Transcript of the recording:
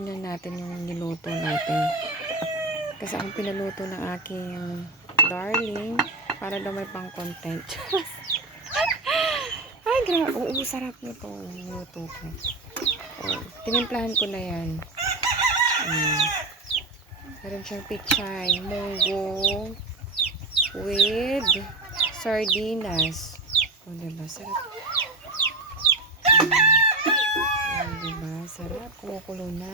Tingnan natin yung niluto natin. Kasi ang pinaluto ng aking darling, para daw may pang content. Ay, grabe. Oo, sarap nito. Niluto ko. Oh, tinimplahan ko na yan. Meron siyang pichay, munggo, with sardinas. O, diba? Sarap. Diba? Sarap. Kumukulo na.